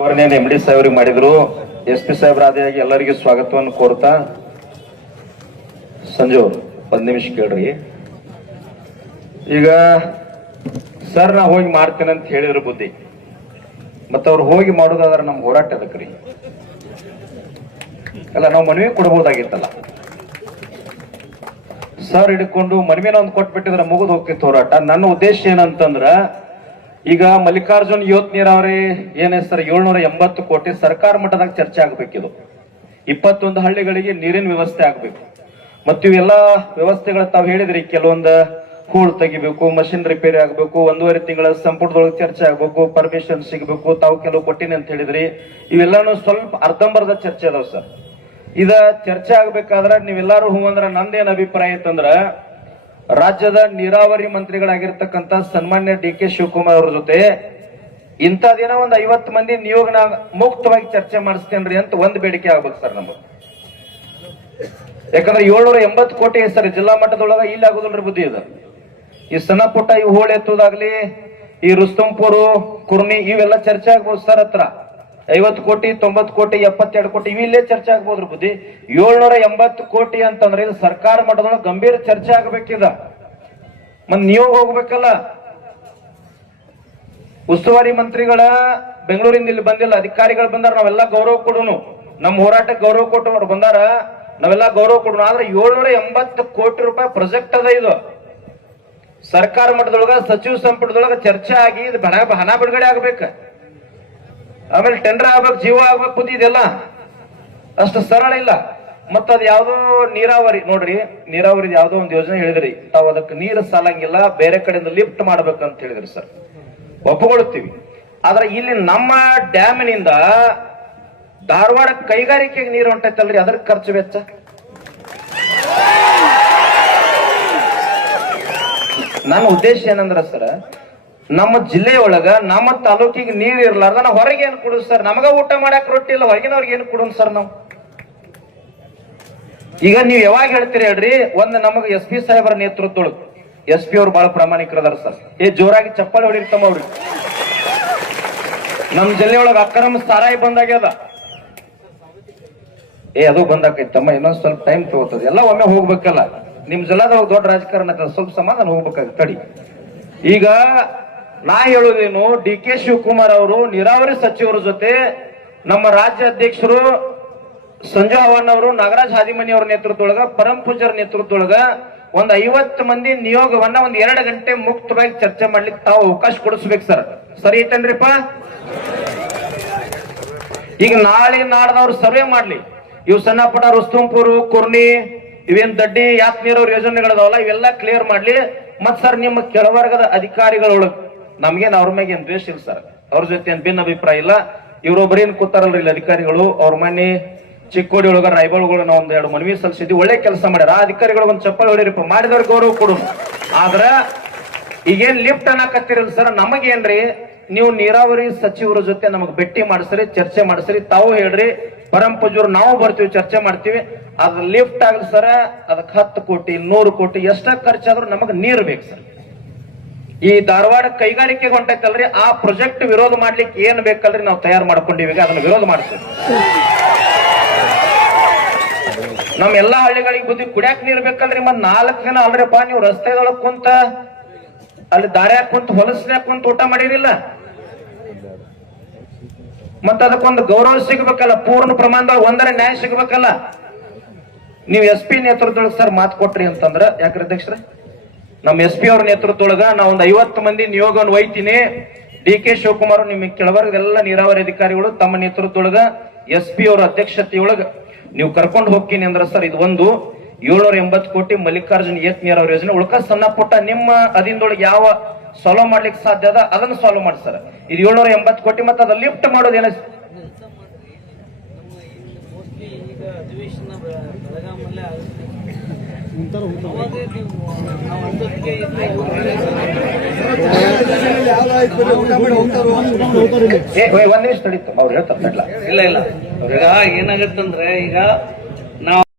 M D ಸಾಹೇಬ್ರಿಗೆ ಮಾಡಿದ್ರು. SP ಸಾಹೇಬ್ರ ಆದಿಯಾಗಿ ಎಲ್ಲರಿಗೂ ಸ್ವಾಗತವನ್ನು ಕೋರ್ತಾ ಸಂಜು ಒಂದ್ ನಿಮಿಷ ಕೇಳ್ರಿ. ಈಗ ಸರ್ ನಾ ಹೋಗಿ ಮಾಡ್ತೇನೆ ಅಂತ ಹೇಳಿದ್ರು ಬುದ್ಧಿ, ಮತ್ತ ಅವ್ರು ಹೋಗಿ ಮಾಡೋದಾದ್ರೆ ನಮ್ ಹೋರಾಟ ಅದಕ್ರಿ ಅಲ್ಲ, ನಾವು ಮನವಿ ಕೊಡ್ಬೋದಾಗಿತ್ತಲ್ಲ. ಸರ್ ಹಿಡ್ಕೊಂಡು ಮನವಿನ ಒಂದು ಕೊಟ್ಬಿಟ್ಟಿದ್ರೆ ಮುಗಿದು ಹೋಗ್ತಿತ್ತು ಹೋರಾಟ. ನನ್ನ ಉದ್ದೇಶ ಏನಂತಂದ್ರ, ಈಗ ಮಲ್ಲಿಕಾರ್ಜುನ್ ಯುವತ್ ನೀರಾವರಿ ಏನೇ ಸರ್ 780 ಕೋಟಿ ಸರ್ಕಾರ ಮಟ್ಟದಾಗ ಚರ್ಚೆ ಆಗ್ಬೇಕಿದು. 21 ಹಳ್ಳಿಗಳಿಗೆ ನೀರಿನ ವ್ಯವಸ್ಥೆ ಆಗ್ಬೇಕು. ಮತ್ತು ಇವೆಲ್ಲ ವ್ಯವಸ್ಥೆಗಳು ತಾವು ಹೇಳಿದ್ರಿ, ಕೆಲವೊಂದು ಹೂಳು ತೆಗಿಬೇಕು, ಮಷಿನ್ ರಿಪೇರಿ ಆಗ್ಬೇಕು, 1.5 ತಿಂಗಳ ಸಂಪುಟದೊಳಗೆ ಚರ್ಚೆ ಆಗ್ಬೇಕು, ಪರ್ಮಿಷನ್ ಸಿಗಬೇಕು, ತಾವು ಕೆಲವು ಕೊಟ್ಟಿನಿ ಅಂತ ಹೇಳಿದ್ರಿ. ಇವೆಲ್ಲಾನು ಸ್ವಲ್ಪ ಅರ್ಧಂಬರ್ಧ ಚರ್ಚೆ ಅದಾವ ಸರ್. ಇದ ಚರ್ಚೆ ಆಗ್ಬೇಕಾದ್ರೆ ನೀವೆಲ್ಲಾರು ಹೂ ಅಂದ್ರ ನಂದೇನ್ ಅಭಿಪ್ರಾಯ ಐತಂದ್ರ, ರಾಜ್ಯದ ನೀರಾವರಿ ಮಂತ್ರಿಗಳಾಗಿರ್ತಕ್ಕಂಥ ಸನ್ಮಾನ್ಯ DK ಶಿವಕುಮಾರ್ ಅವ್ರ ಜೊತೆ ಇಂಥ ದಿನ ಒಂದು 50 ಮಂದಿ ನಿಯೋಗನ ಮುಕ್ತವಾಗಿ ಚರ್ಚೆ ಮಾಡಿಸ್ತೇನ್ರಿ ಅಂತ ಒಂದು ಬೇಡಿಕೆ ಆಗ್ಬೇಕು ಸರ್ ನಮಗೆ. ಯಾಕಂದ್ರೆ 780 ಕೋಟಿ ಸರ್ ಜಿಲ್ಲಾ ಮಟ್ಟದೊಳಗ ಇಲ್ಲಿ ಆಗುದಿಲ್ರಿ ಬುದ್ಧಿ ಇದು. ಈ ಸಣ್ಣ ಪುಟ್ಟ ಈ ಹೋಳಿ ಎತ್ತುದಾಗ್ಲಿ, ಈ ರುಸ್ತಂಪುರು ಕುರ್ನಿ ಇವೆಲ್ಲ ಚರ್ಚೆ ಆಗ್ಬೋದು ಸರ್. ಹತ್ರ 50 ಕೋಟಿ 90 ಕೋಟಿ 72 ಕೋಟಿ ಇವಿಲ್ಲೇ ಚರ್ಚೆ ಆಗ್ಬೋದ್ರಿ ಬುದ್ಧಿ. 780 ಕೋಟಿ ಅಂತಂದ್ರೆ ಇದು ಸರ್ಕಾರ ಮಟ್ಟದೊಳಗೆ ಗಂಭೀರ ಚರ್ಚೆ ಆಗ್ಬೇಕಿದ. ಮತ್ ನೀವು ಹೋಗ್ಬೇಕಲ್ಲ, ಉಸ್ತುವಾರಿ ಮಂತ್ರಿಗಳ ಬೆಂಗಳೂರಿಂದ ಇಲ್ಲಿ ಬಂದಿಲ್ಲ, ಅಧಿಕಾರಿಗಳು ಬಂದಾರ, ನಾವೆಲ್ಲ ಗೌರವ ಕೊಡುನು, ನಮ್ಮ ಹೋರಾಟಕ್ಕೆ ಗೌರವ ಕೊಟ್ಟು ಅವ್ರು ಬಂದಾರ, ನಾವೆಲ್ಲ ಗೌರವ ಕೊಡುನು. ಆದ್ರೆ 780 ಕೋಟಿ ರೂಪಾಯಿ ಪ್ರಾಜೆಕ್ಟ್ ಅದ ಇದು. ಸರ್ಕಾರ ಮಟ್ಟದೊಳಗ ಸಚಿವ ಸಂಪುಟದೊಳಗ ಚರ್ಚೆ ಆಗಿ ಇದು ಹಣ ಬಿಡುಗಡೆ ಆಗ್ಬೇಕ, ಆಮೇಲೆ ಟೆಂಡರ್ ಆಗ್ಬೇಕು, ಜೀವ ಆಗ್ಬೇಕು ಬುದ್ಧಿ. ಇದೆಲ್ಲ ಅಷ್ಟು ಸರಳ ಇಲ್ಲ. ಮತ್ತ ಅದ್ ಯಾವ್ದೋ ನೀರಾವರಿ ನೋಡ್ರಿ, ನೀರಾವರಿ ಯಾವ್ದೋ ಒಂದು ಯೋಜನೆ ಹೇಳಿದ್ರಿ ತಾವು, ಅದಕ್ಕೆ ನೀರು ಸಾಲಂಗಿಲ್ಲ, ಬೇರೆ ಕಡೆಯಿಂದ ಲಿಫ್ಟ್ ಮಾಡ್ಬೇಕಂತ ಹೇಳಿದ್ರಿ ಸರ್, ಒಪ್ಪುಗೊಳ್ತೀವಿ. ಆದ್ರೆ ಇಲ್ಲಿ ನಮ್ಮ ಡ್ಯಾಮಿನಿಂದ ಧಾರವಾಡ ಕೈಗಾರಿಕೆಗೆ ನೀರು ಹೊಂಟೈತಲ್ರಿ, ಅದ್ರ ಖರ್ಚು ವೆಚ್ಚ ನನ್ನ ಉದ್ದೇಶ ಏನಂದ್ರ ಸರ್, ನಮ್ಮ ಜಿಲ್ಲೆಯೊಳಗ ನಮ್ಮ ತಾಲೂಕಿಗೆ ನೀರ್ ಇರ್ಲಾರ್ದ ನಾವು ಹೊರಗೆ ಏನ್ ಕೊಡುದು ಸರ್? ನಮಗ ಊಟ ಮಾಡಕ್ ರೊಟ್ಟಿ ಇಲ್ಲ, ಹೊರಗಿನವ್ರಿಗೆ ಏನ್ ಕೊಡುನ್ ಸರ್ ನಾವು? ಈಗ ನೀವ್ ಯಾವಾಗ ಹೇಳ್ತೀರಿ ಹೇಳ್ರಿ, ಒಂದ್ ನಮಗ SP ಸಾಹೇಬರ ನೇತೃತ್ವದೊಳಗೆ, SP ಅವ್ರು ಬಹಳ ಪ್ರಾಮಾಣಿಕರದಾರ ಸರ್. ಜೋರಾಗಿ ಚಪ್ಪಾಳೆ ಹೊಡಿರ್ತಮ್ಮ ಅವ್ರಿಗೆ. ನಮ್ ಜಿಲ್ಲೆಯೊಳಗ ಅಕ್ರಮ ಸಾರಾಯಿ ಬಂದಾಗ್ಯದ, ಅದು ಬಂದಾಕೈತಮ್ಮ, ಇನ್ನೊಂದ್ ಸ್ವಲ್ಪ ಟೈಮ್ ತಗೋತದ, ಎಲ್ಲ ಒಮ್ಮೆ ಹೋಗ್ಬೇಕಲ್ಲ. ನಿಮ್ ಜಿಲ್ಲಾದಾಗ ದೊಡ್ಡ ರಾಜಕಾರಣ ಸ್ವಲ್ಪ ಸಮಾಧಾನ ಹೋಗ್ಬೇಕಾಗ ತಡಿ. ಈಗ ನಾ ಹೇಳುವುದೇನು, DK ಶಿವಕುಮಾರ್ ಅವರು ನೀರಾವರಿ ಸಚಿವರ ಜೊತೆ ನಮ್ಮ ರಾಜ್ಯ ಅಧ್ಯಕ್ಷರು ಸಂಜು ಹವನ್ ಅವರು, ನಾಗರಾಜ್ ಹಾದಿಮನಿ ಅವರ ನೇತೃತ್ವದೊಳಗ, ಪರಂ ಪೂಜಾರ್ ನೇತೃತ್ವದೊಳಗ ಒಂದ್ 50 ಮಂದಿ ನಿಯೋಗವನ್ನ ಒಂದ್ 2 ಗಂಟೆ ಮುಕ್ತವಾಗಿ ಚರ್ಚೆ ಮಾಡ್ಲಿಕ್ಕೆ ತಾವು ಅವಕಾಶ ಕೊಡಿಸ್ಬೇಕು ಸರ್. ಸರಿ ಐತೇನ್ರಿಪ್ಪ? ಈಗ ನಾಳೆ ನಾಡ್ದವ್ರು ಸರ್ವೆ ಮಾಡ್ಲಿ, ಇವು ಸಣ್ಣ ಪುಟ್ಟ ರುಸ್ತುಂಪುರು ಕುರ್ನಿ ಇವೇನ್ ದಡ್ಡಿ ಯಾತ್ ನೀರವ್ರ ಯೋಜನೆಗಳದಾವಲ್ಲ, ಇವೆಲ್ಲ ಕ್ಲಿಯರ್ ಮಾಡ್ಲಿ. ಮತ್ ಸರ್ ನಿಮ್ಮ ಕೆಳವರ್ಗದ ಅಧಿಕಾರಿಗಳೊಳಗ ನಮ್ಗೇನ್ ಅವ್ರ ಮ್ಯಾಗ ಏನ್ ದ್ವೇಷ ಇಲ್ಲ ಸರ್, ಅವ್ರ ಜೊತೆ ಏನ್ ಭಿನ್ನ ಅಭಿಪ್ರಾಯ ಇಲ್ಲ. ಇವ್ರೊಬ್ಬರೇನ್ ಕೂತಾರಲ್ರಿ ಇಲ್ಲಿ ಅಧಿಕಾರಿಗಳು, ಅವ್ರ ಮನೆ ಚಿಕ್ಕೋಡಿ ಒಳಗ ರಾಯಬಾಳ್ಗಳು ನಾವು 1-2 ಮನವಿ ಸಲ್ಲಿಸಿದ್ವಿ, ಒಳ್ಳೆ ಕೆಲಸ ಮಾಡ್ಯಾರ. ಆ ಅಧಿಕಾರಿಗಳು ಒಂದ್ ಚಪ್ಪಲ್ ಹೊಡಿರಿಪ್ಪ, ಮಾಡಿದವ್ರ ಗೌರವ ಕೊಡು. ಆದ್ರ ಈಗೇನ್ ಲಿಫ್ಟ್ ಅನ್ನಕತ್ತಿರಲ್ಲ ಸರ್, ನಮಗೇನ್ರಿ, ನೀವು ನೀರಾವರಿ ಸಚಿವರ ಜೊತೆ ನಮಗ್ ಭೇಟಿ ಮಾಡಿಸ್ರಿ, ಚರ್ಚೆ ಮಾಡಿಸ್ರಿ, ತಾವು ಹೇಳ್ರಿ, ಪರಂ ಪೂಜರು ನಾವು ಬರ್ತೀವಿ, ಚರ್ಚೆ ಮಾಡ್ತೀವಿ. ಅದ್ರ ಲಿಫ್ಟ್ ಆಗಲಿ ಸರ, ಅದಕ್ಕೆ 10 ಕೋಟಿ 100 ಕೋಟಿ ಎಷ್ಟ ಖರ್ಚಾದ್ರೂ ನಮಗ್ ನೀರ್ ಬೇಕು ಸರ್. ಈ ಧಾರವಾಡ ಕೈಗಾರಿಕೆಗೆ ಹೊಂಟೈತಲ್ರಿ, ಆ ಪ್ರಾಜೆಕ್ಟ್ ವಿರೋಧ ಮಾಡ್ಲಿಕ್ಕೆ ಏನ್ ಬೇಕಲ್ರಿ ನಾವು ತಯಾರು ಮಾಡ್ಕೊಂಡಿವಿ, ಅದನ್ನ ವಿರೋಧ ಮಾಡ್ತೀವಿ. ನಮ್ ಎಲ್ಲಾ ಹಳ್ಳಿಗಳಿಗೆ ಬುದ್ಧಿ ಕುಡಿಯಾಕ ನೀರ್ ಬೇಕಲ್ರಿ. ಮತ್ 4 ದಿನ ಅಲ್ರಿಪ್ಪ ನೀವು ರಸ್ತೆದೊಳಗ್ ಕುಂತ, ಅಲ್ಲಿ ದಾರ್ಯಾಗ ಕುಂತ, ಹೊಲಸ್ನ್ಯಾಗ ಕುಂತ ಊಟ ಮಾಡಿರಿಲ್ಲ. ಮತ್ತ ಅದಕ್ಕೊಂದು ಗೌರವ ಸಿಗ್ಬೇಕಲ್ಲ, ಪೂರ್ಣ ಪ್ರಮಾಣದೊಳಗೆ ಒಂದರ ನ್ಯಾಯ ಸಿಗ್ಬೇಕಲ್ಲ. ನೀವು SP ನೇತೃತ್ವದೊಳಗೆ ಸರ್ ಮಾತು ಕೊಟ್ರಿ ಅಂತಂದ್ರ, ಯಾಕ್ರಿ ಅಧ್ಯಕ್ಷರ, ನಮ್ಮ SP ಅವ್ರ ನೇತೃತ್ವದೊಳಗ ನಾವು ಒಂದು 50 ಮಂದಿ ನಿಯೋಗವನ್ನು ಒಯ್ತೀನಿ. DK ಶಿವಕುಮಾರ್ ನಿಮ್ಮ ಕೆಳವರ್ಗದೆಲ್ಲ ನೀರಾವರಿ ಅಧಿಕಾರಿಗಳು ತಮ್ಮ ನೇತೃತ್ವದೊಳಗ SP ಅವರ ಅಧ್ಯಕ್ಷತೆಯೊಳಗ ನೀವು ಕರ್ಕೊಂಡು ಹೋಗ್ತೀನಿ ಅಂದ್ರ ಸರ್, ಇದು ಒಂದು 780 ಕೋಟಿ ಮಲ್ಲಿಕಾರ್ಜುನ್ ಏತ್ ನೀರಾವರಿ ಯೋಜನೆ. ಉಳ್ಕ ಸಣ್ಣ ಪುಟ್ಟ ನಿಮ್ಮ ಅದಿಂದೊಳಗೆ ಯಾವ ಸಾಲ್ವ್ ಮಾಡ್ಲಿಕ್ಕೆ ಸಾಧ್ಯ ಅದ ಅದನ್ನ ಸಾಲ್ವ್ ಮಾಡಿ ಸರ್. ಇದು 780 ಕೋಟಿ ಮತ್ತೆ ಅದ ಲಿಫ್ಟ್ ಮಾಡೋದೇನ ಒಂದ್ ನಿಮಿಷ ತಡೀತು, ಅವ್ರು ಹೇಳ್ತಾರೆ. ಇಲ್ಲ ಇಲ್ಲ, ಈಗ ಏನಾಗತ್ತಂದ್ರೆ, ಈಗ